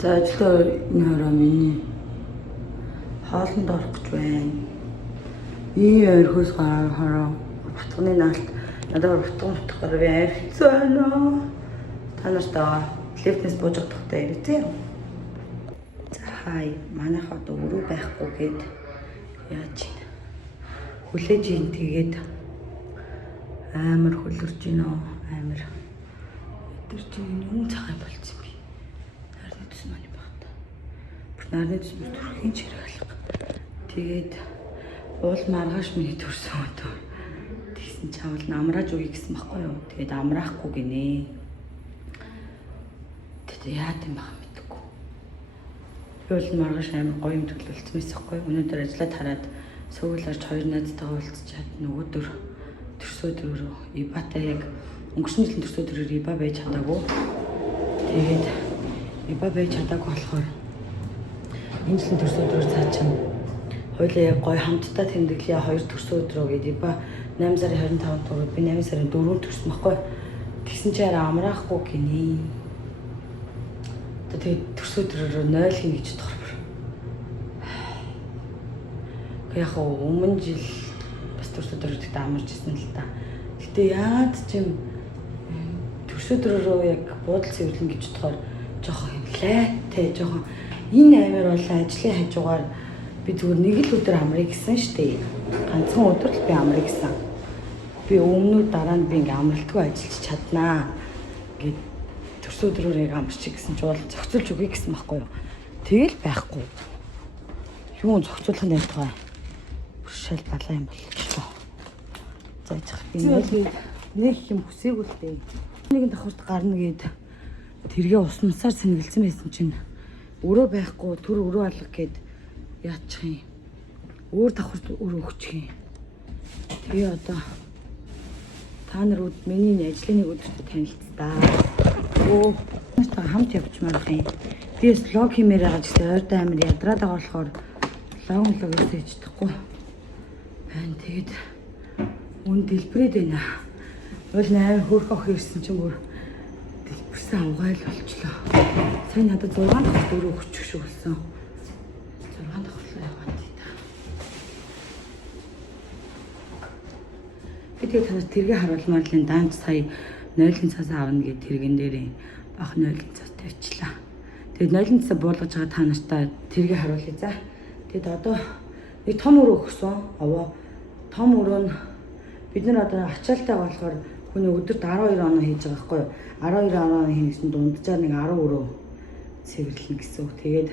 За ажлаа энэ хороо миний хоолнд орох гэж байна. Ийм ойрхоос хороо бутганы наалт надад бутгах би арилцсан байна. Та нартаа лифтнес бууж чадахтай ирээ тийм. За хай манайх одоо өрөө байхгүй гээд яаж ийн хүлээж ийн тэгээд амар хөлөрч гинэ амар өдөр чинь юм цагаан болцсон би. Нарны төс маань багтаа. Бүр нарны төс төрхийн чирэг алга. Тэгээд уул маргааш миний төрсөн өдөр. Тэгсэн чавал намрааж үгүй гэсэн баггүй юу. Тэгээд амраахгүй гинэ. Тэгээд яа гэм баг мэдгүй. Би бол маргааш амар гоё юм төлөвлөсөн байсан байхгүй юу. Өнөөдөр ажиллаад хараад суулаарч хоёр найзтайгаа уулзчаад нөгөөдөр төрсөдрөөр ибатай яг өнгөрсөн жилийн төрсөдрөөр иба байж чадаагүй. Тэгээд иба байж чадаагүй болохоор энэ жилийн төрсөдрөөр цаа чин хоёлаа яг гоё хамтдаа тэмдэглэе хоёр төрсөдрөө гэдэг иба 8 сарын 25-нд төрөв би 8 сарын 4-нд төрсөн байхгүй. Тэгсэн чи арай амраахгүй гинэ. Тэгээд төрсөдрөөр 0 хин гэж тохирбор. Яг өмнө жил бас төрсөдрөөр тэгтээ амарч ирсэн л та. Гэтэ яад ч юм төрсөдрөөрөө яг буудал цэвэрлэн гэж бодохоор жоохон юм лайтай жоохон энэ амир бол ажлын хажуугаар би зүгээр нэг л өдөр амрыг гэсэн штэ. Ганцхан өдөр л би амрыг гэсэн. Би өмнөд дараа нь би ингээм амралтгүй ажиллаж чаднаа гэд төрсөдрөөр яг амарчих гэсэн ч бол зохицуулж өгье гэсэн байхгүй юу. Тэгэл байхгүй. Юу зохицуулах нь байлгаа. Шал балаа юм болчихлоо. Зааж би нэг юм хүсээгүй л дээ. Нэгэн давхарт гарна гээд тэргээ уснасаар сэнгэлсэн байсан чинь өрөө байхгүй төр өрөө алга гээд яачих юм. Өөр давхарт өрөө өгчих юм. Тэгээ одоо та нар миний ажлын нэг өдөртөө танилцтаа. Оо хамт явчихмаар байна. Би лог хиймээр байгаа ч гэсэн ойртой амир ядраад байгаа болохоор лог хийж чадахгүй. Тэгээд үн дэлбэрээд байна. Бол 8 хөрх ох ирсэн чинь бүр дэлбэрсэн авгайл болчлоо. Сайн надад 6 дахь дөрөв өччих шиг болсон. 6 дахь болоо яваад та. Би тэгээд танаас тэргээ харуулмаар л даанч сая 0-ын цаас авна гэд тэргэн дээрээ бах 0-ын цаас тавьчлаа. Тэгээд 0-ын цаас буулгаж байгаа та нартаа тэргээ харуулъя за. Тэгээд одоо нэг том өрөө өгсөн. Аваа том өрөө нь бид нар одоо ачаалтай болохоор хүний өдөрт 12 оноо хийж байгаа байхгүй юу? 12 оноо хийсэн дунджаар нэг 10 өрөө цэвэрлэнэ гэсэн үг. Тэгээд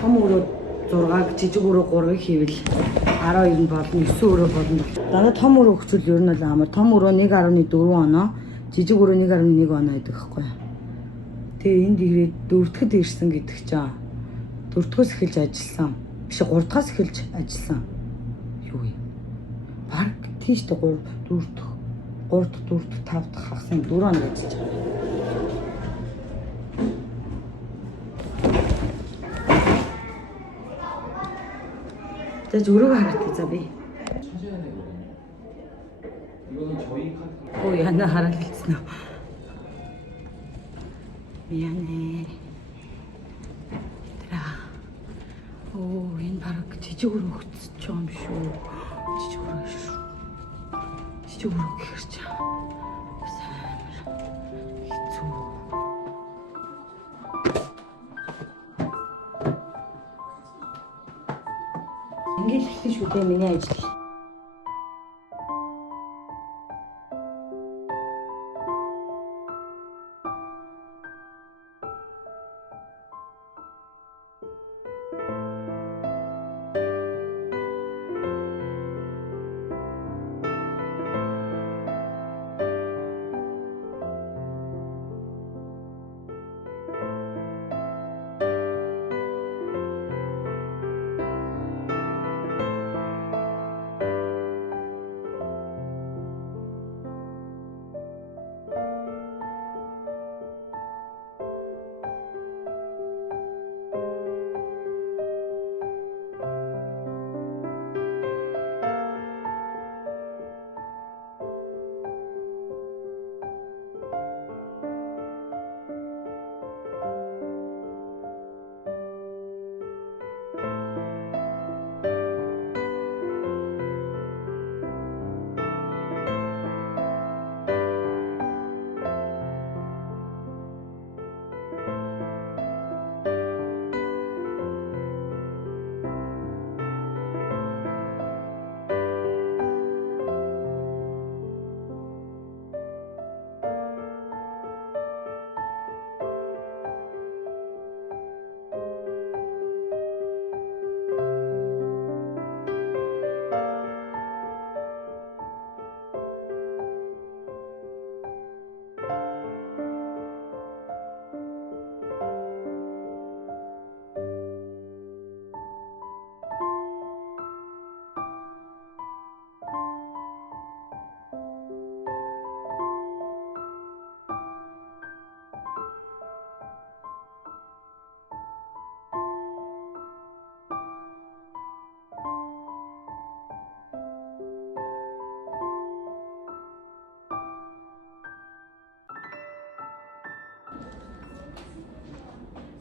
том өрөө 6-г жижиг өрөө 3-ыг хийвэл 12 нь болно, 9 өрөө болно. Дандаа том өрөө өгчвөл ер нь л амар. Том өрөө 1.4 оноо, жижиг өрөө 1.1 оноо гэдэг байхгүй юу? Тэгээ энд ирээд 4-т ирсэн гэдэг чинь 4-өөс эхэлж ажилласан. Биш 3-аас эхэлж ажилласан. Юу юм? Баг тийштэй 3 дахь 5 дахь хагасан 4 он ажиллаж байгаа. За өрөөгөө хараад за би. Ой яна хараад хэлсэн үү? Яна. Оо энэ баг жижиг өрөө өгч байгаа юм шүү. Жижиг өрөө шүү. Жижиг өрөө гэхэр чи. Сайн хэцүү. Ингээд хэлсэн шүү дээ миний ажил.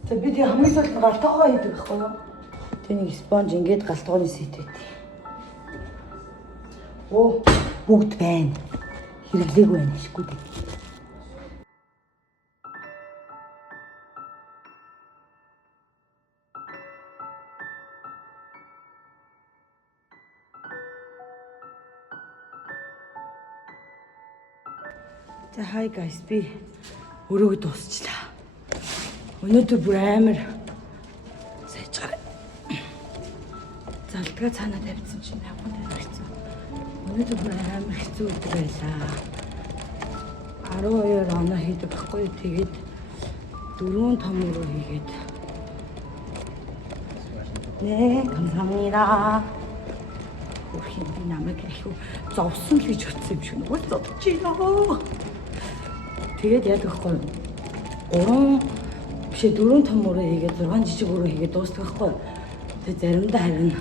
За би тэг хамгийн сүүлд галтгоо хийдэг байхгүй юу? Тэг нэг спонж ингээд галтгооны сэтээд. Оо, бүгд байна. Хэрэглээгүй байна шиггүй дээ. За hi guys, би өрөөгд дуусчлаа. Өнөөдөр бүр амар сайжгаар. Залтгаа цаанаа тавьсан чинь явган тавьсан. Өнөөдөр бүр амар хэцүү өдөр байлаа. 12 оноо хийдэг байхгүй. Тэгээд 4 том өрөө хийгээд. 네, 감사합니다. 우리 비 남에게 이거 зовсон л гэж утсан юм шиг нөгөө зовж байна. Тэгээд яа гэхгүй 3 бишээ 4 том өрөө хийгээд 6 жижиг өрөө хийгээд дуустдаг байхгүй. Тэгээд заримдаа харин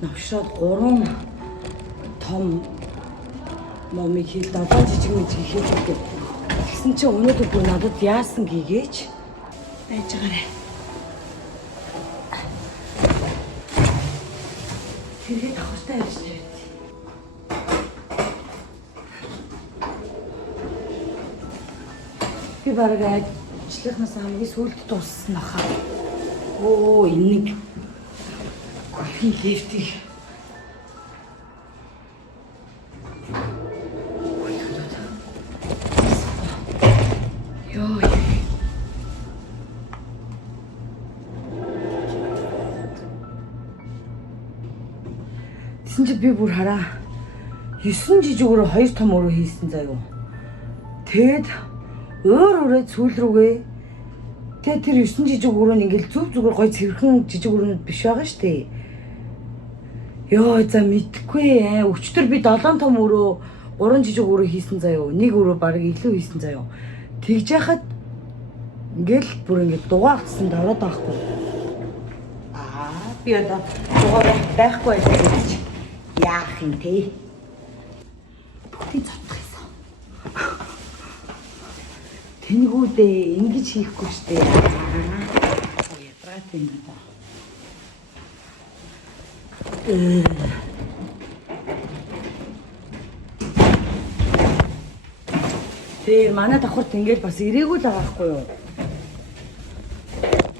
навшаад 3 том момыг хийл 7 жижиг мжиг хийдэг. Тэгсэн чинь өнөөдөр бүр надад яасан гийгээч байж байгаарэ. Тэгээд авахтай явж байна. Би бараг ажлынхаас хамгийн сүүлд дууссан ахаа. Оо энэ нэг кофе лифтийг. Йоо. Тэсэн чи би бүр хараа 9 жижиг өрөө 2 том өрөө хийсэн заяа. Тэгэд өөр сүүл рүүгээ тэгээ тэр 9 жижиг өрөө нь ингээл зүг зүгээр гой цэвэрхэн жижиг өрөөнүүд биш байгаа шүү дээ. Йоо за мэдхгүй өчтөр би 7 том өрөө 3 жижиг өрөө хийсэн заяа. Нэг өрөө баг илүү хийсэн заяа. Тэгж яхад ингээл бүр ингээд дугаагдсан даваад байхгүй. Би одоо дугаар байхгүй байж яах юм те. Бүгдийг цотох юм. Тэнгүүдээ ингэж хийхгүй штэ. Ятраад юм да. Тэг манай давхарт ингэж бас ирээгүй л байгаа байхгүй юу?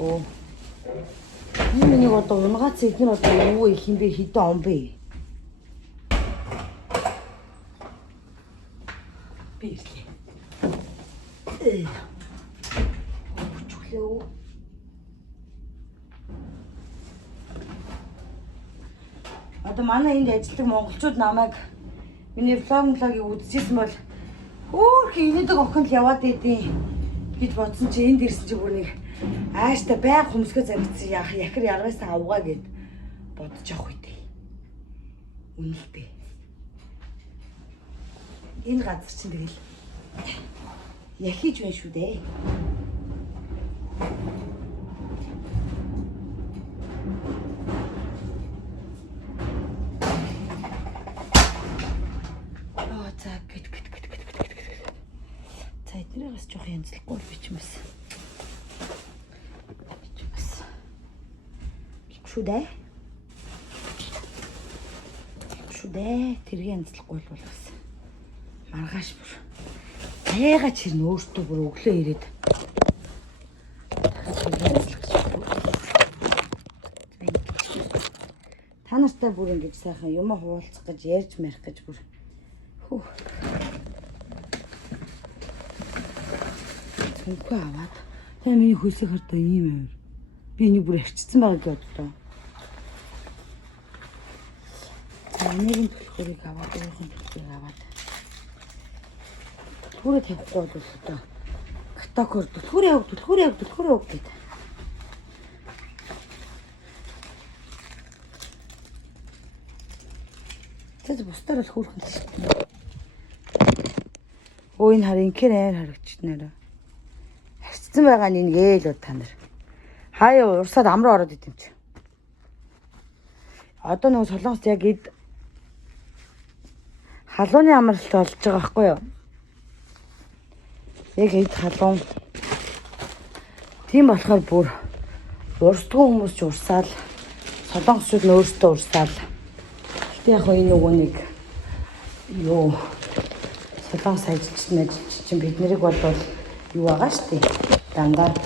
Оо. Миний одоо унгац эдгээр одоо юу их юм бэ хэдэн он бэ? Би ирлээ. Чүлээ. Одоо манай энд ажилладаг монголчууд намайг миний влогийг үзчихсэн бол хөөх инээдэг охин л яваад идэв гэж бодсон чи энд ирсэн чи бүр нэг ааштай байг хөмсгөө заригдсан яхэр яргаас авгаа гэд бодож явах үедээ. Үнэлтэй. Энэ газар чинь тэгэл яхиж байна шүү дээ. Аа за гэт. За эднээс жоох янзлахгүй бичмэс. Шүдэ тэргийн янзлахгүй бол бас маргааш бүр тайгаа чирнэ өөртөө бүр өглөө ирээд та нартай бүр ингэж сайхан юм хуваалцах гэж ярьж марих гэж бүр Үнгүй аваад тэгээ миний хөлсөг хартаа ийм амар би энийг бүр арчсан байгаа гэж бодлоо. Энэгийн төлхөрийг аваад өөрийнхөө төлхөрийг аваад төлхөрөө тавихгүй бол одоо катакор төлхөрөө явах гэдэг. Тэд бусдаар л хөөрхөн л шүү дээ. Өө энэ харин инхээр харагдчихнаа. Арчсан байгаа нь ингээл уу та нар. Хаяа урсаад амруу ороод идэв чи. Одоо нөгөө солонгост яг эд халууны амралт болж байгаа байхгүй юу? Яг эд халуун. Тийм болохоор бүр Урсдгүй хүмүүс ч урсаал. Солонгосчууд нь өөрсдөө урсаал. Гэтэ яг энэ нөгөө нэг юу солонгос ажилчин чинь бид нарыг бол юу байгаа штий. Дандаа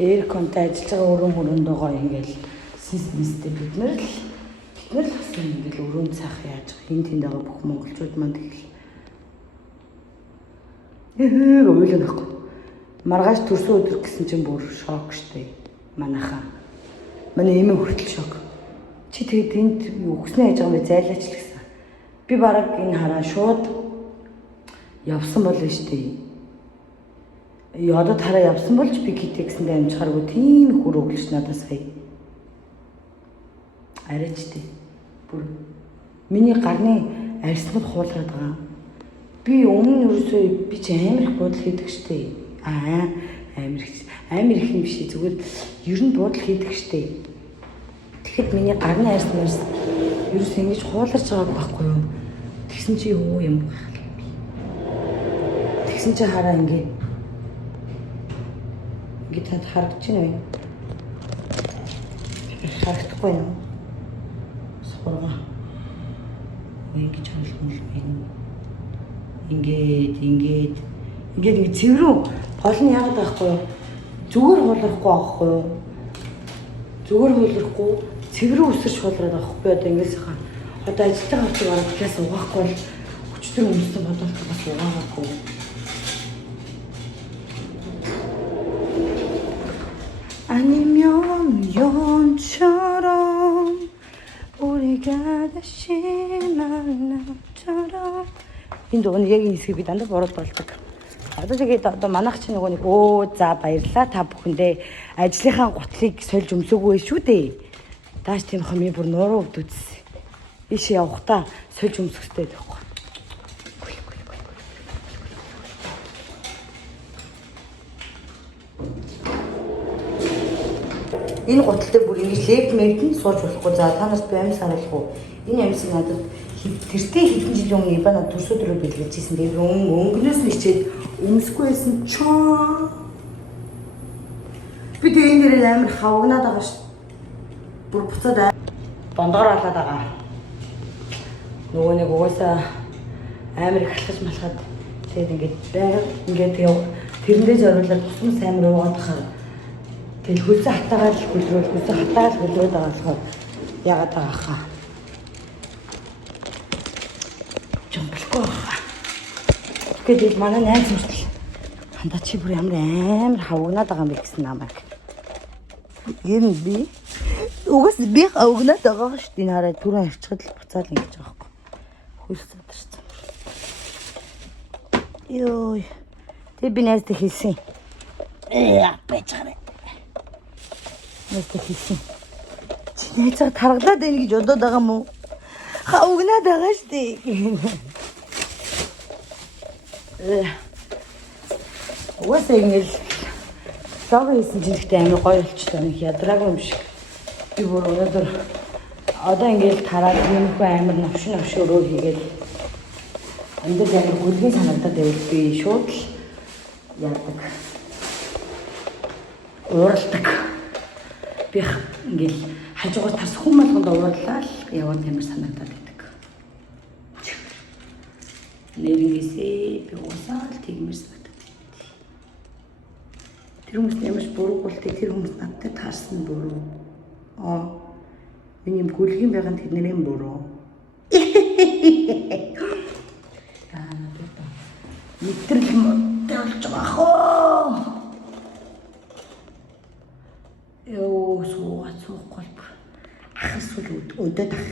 эйрконтэй ажиллаж байгаа өрөө мөрөндөгөө ингээл системтэй бид нар л бас ингээл өрөөнд цаах яаж хин тэнд байгаа бүх монголчууд манд гэл. Ойлоо нахгүй. Маргааш төрсөн өдөр гэсэн чинь бүр шок штий. Манайхаа. Манай эмээ хүртэл шок. Чи тэгээд энд өгснээ яаж байгаа юм бэ зайлаач л гэсэн. Би бараг энэ хараа шууд явсан бол нь штий. Ядад хараа явсан болж би китэ гэсэндээ амжихааргүй тийм их өрөглөж надад сая. Арайчтэй. Бүр миний гарны арьснууд хуулаад байгаа. Би өмнө ерөөсөө би чи амар их буудал хийдэг штэ. Амар их юм биш зүгээр ер нь буудал хийдэг штэ. Тэгэхэд миний гарны арьснаас ерөөсөө ингэж хууларч байгааг байхгүй юу? Тэгсэн чи юу юм бэ? Тэгсэн чи хараа ингээд танд харагдаж байна уу? Харагдахгүй юу? Сорга. Ингэж хөлмөл байна. Ингээд цэврүү гол нь яагаад байхгүй юу? Зүгээр хуулахгүй байхгүй юу? Зүгээр хуулахгүй цэврүү өсөрч хуулаад байхгүй би одоо ингээс хаа. Одоо ажилтаа авчих бараг гэхээс угаахгүй бол өчтөр өмссөн бодолт бас угаагаахгүй. 아니면 영원처럼 우리가 다시 만남처럼 энд 오늘 яг энэ хэсгийг би дандаа буруу болдог. Одоо тэгээд одоо манайх чинь нөгөө нэг за баярлаа та бүхэндээ ажлынхаа гутлыг сольж өмсөөгүй шүү дээ. Тааш тийм хомьёо бүр нуруу өвдөөс. Иш явахдаа сольж өмсөхтэй байхгүй. Энэ гуталтай бүр ингэж лев мэгдэн сууж болохгүй. За та нарт би амь санаалгүй. Энэ амьсыг надад тэртээ хэдэн жилийн өмнө ибана төрсөдрөө бэлгэлжсэн. Тэгээд өнгнөөс нь хичээд өмсөхгүй байсан чоо. Би тэгээд энэ нэрээр амар хавгнаад байгаа ш. Бүр буцаад бондоор алаад байгаа. Нөгөө нэг угаасаа амар их алхаж малхаад тэгээд ингээд тэрэндээ зориулаад тусмас амар уугаад тахаар тэгэл хөлсө хатаагаал хөлрөөл байгаа болохоор яагаад байгаа хаа. Жомблохгүй хаа. Тэгээд манай найз мөртөл хандаа чи бүр амар хавгнаад байгаа юм бэ гэсэн намайг. Ийм би угаас би хавгнаад байгаа шүү дээ. Хараа түрэн авчихад л буцаал ингэж байгаа байхгүй. Хөлс задарсан. Йой. Тэг би найзтай хэлсэн. Бэчаарэ. Нэстэ хийсэн. Чи найзаа таргалаад байна гэж бодоод байгаа юм уу? Хавгнаад байгаа шүү дээ. Уусаа ингэж лого хийсэн чинь ихтэй амар гоё болчихсон. Нэг ядраагүй юм шиг. Би бүр өнөөдөр одоо ингэж тараад юмгүй амар навш өрөө хийгээд эндээс амар гүлгийн санагдаад байвал би шууд л яадаг. Ууралдаг. Би ингээл хажуугаар тарс хүн болгонд уурлаа л яваад ямар санагдаад байдаг. Нэрнгээсээ би уусаал тэгмэр санагдаад байдаг. Тэр хүмүүс ямарч буруугуултыг тэр хүмүүс надтай таарсан буруу. Миний гүлгийн байгаа тэдний буруу. Мэдрэл мөдтэй болж байгаа хөө. Ёо суухгүй ахс өдөөд ах.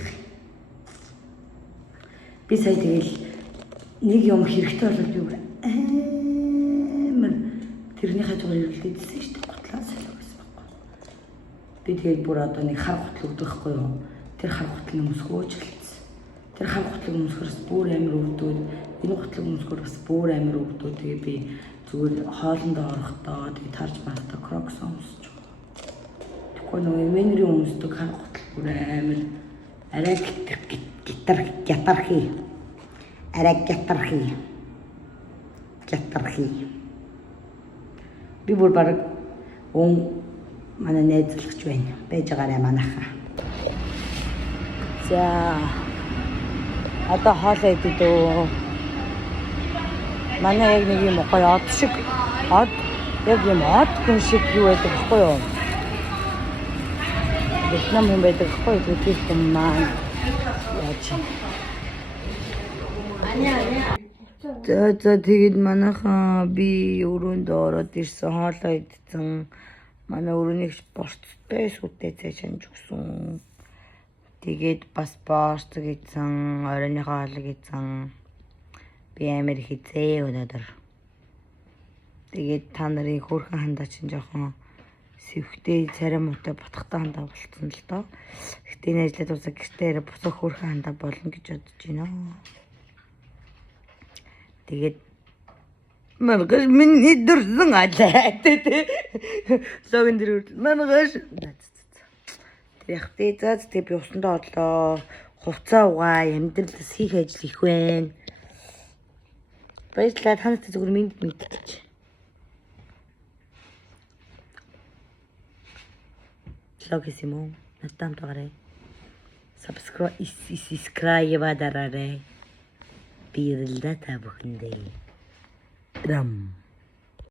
Би сая тэгэл нэг юм хэрэгтэй болоод би амар тэрний хажуугаар ирүүлдээсэн шүү дээ. Готлаа салуу гэсэн байхгүй. Би тэгэл бүр одоо нэг хар гутал өгдөхгүй юу? Тэр хар гутлын өмсгөөж хэлсэн. Тэр хар гутлын өмсгөөс бүр амар өвдөөд энэ гутлын өмсгөр бас бүр амар өвдөө. Тэгээ би зүгээр хоолндоо орохдоо тэгээ тарж мархдаа крокс өмсөж. Тэгвэл нөгөө эмээнэрийн өмсдөг хар гутал бүр амар арай гятархи. Би бүр бараг манай найзлагч байна. Байж байгаарай манайхаа. За одоо хоолоо идээд өө. Манай яг нэг юм гоё од шиг яг юм од хүн шиг юу байдаг гэхгүй юу? Вьетнам хүн байдаг гэхгүй юу? Тэр хүн маань яаж За тэгээд манайхаа би өрөөнд ороод ирсэн хоолоо идсэн. Манай өрөөнийгч борцтой сүтээ цаашаа өгсөн. Тэгээд бас борц гэсэн оройныхоо хоолыг идсэн. Би амар хизээ өнөөдөр. Тэгээд та нарын хөөрхөн хандаа чинь жоохон сэвхтэй царай муутай ботхтой хандаа болцсон л доо. Гэтэ энэ ажлаад усаа гэртээ босоо хөөрхөн хандаа болно гэж бодож байна. Тэгээд маргаш миний дурсан алаа тэ. Логин дэр маргаш. Тэр яг тэ би усандаа одлоо. Хувцаа угаа амьдралаас хийх ажил их байна. Баярлалаа танаас зүгээр мэдчих. Логис юм уу? Надад таарай. Subscribe дараарай. Бирлээ та бүхэндээ. Драм